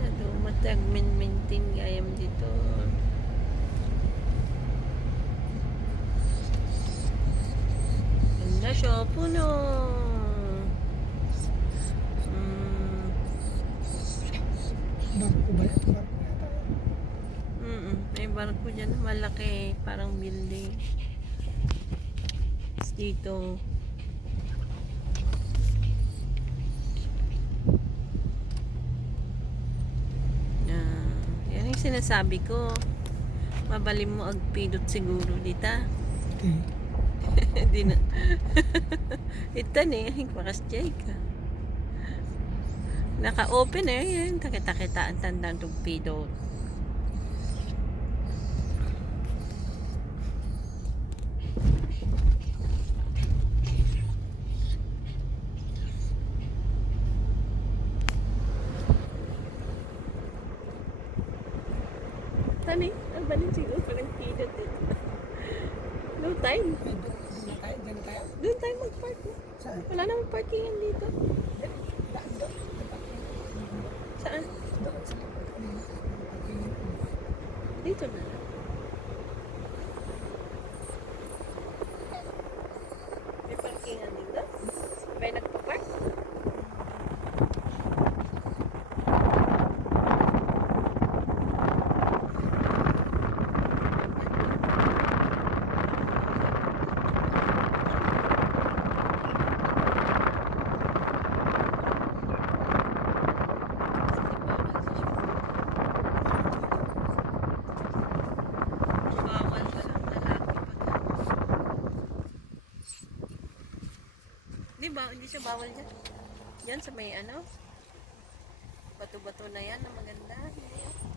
Ado, matag maintain gayam dito. Ganda siya, puno. Mm. Barko ba yan? Barko yata yan. May barko dyan, malaki, parang building. Tapos dito, yan yung sinasabi ko. Mabalim mo agpidot siguro dita. Okay. Di na. Itan eh, makasjay ka. Naka-open eh, yan. Takita-kita ang tandang tugpidot. Tani, ang balin siguro parang pidot eh. No time. Ay, doon na tayo. Diyan na tayo. Doon tayo mag-park. Saan? Wala namang parkingan dito. Daan doon. Saan? Doon sa likod. Okay. Dito na lang. May parkingan dito? May nagpa-park? Bawal pa lang lalaki pag Di ba? Hindi siya bawal dyan. Yan sa may ano? Bato-bato na yan na maganda. Hindi yan.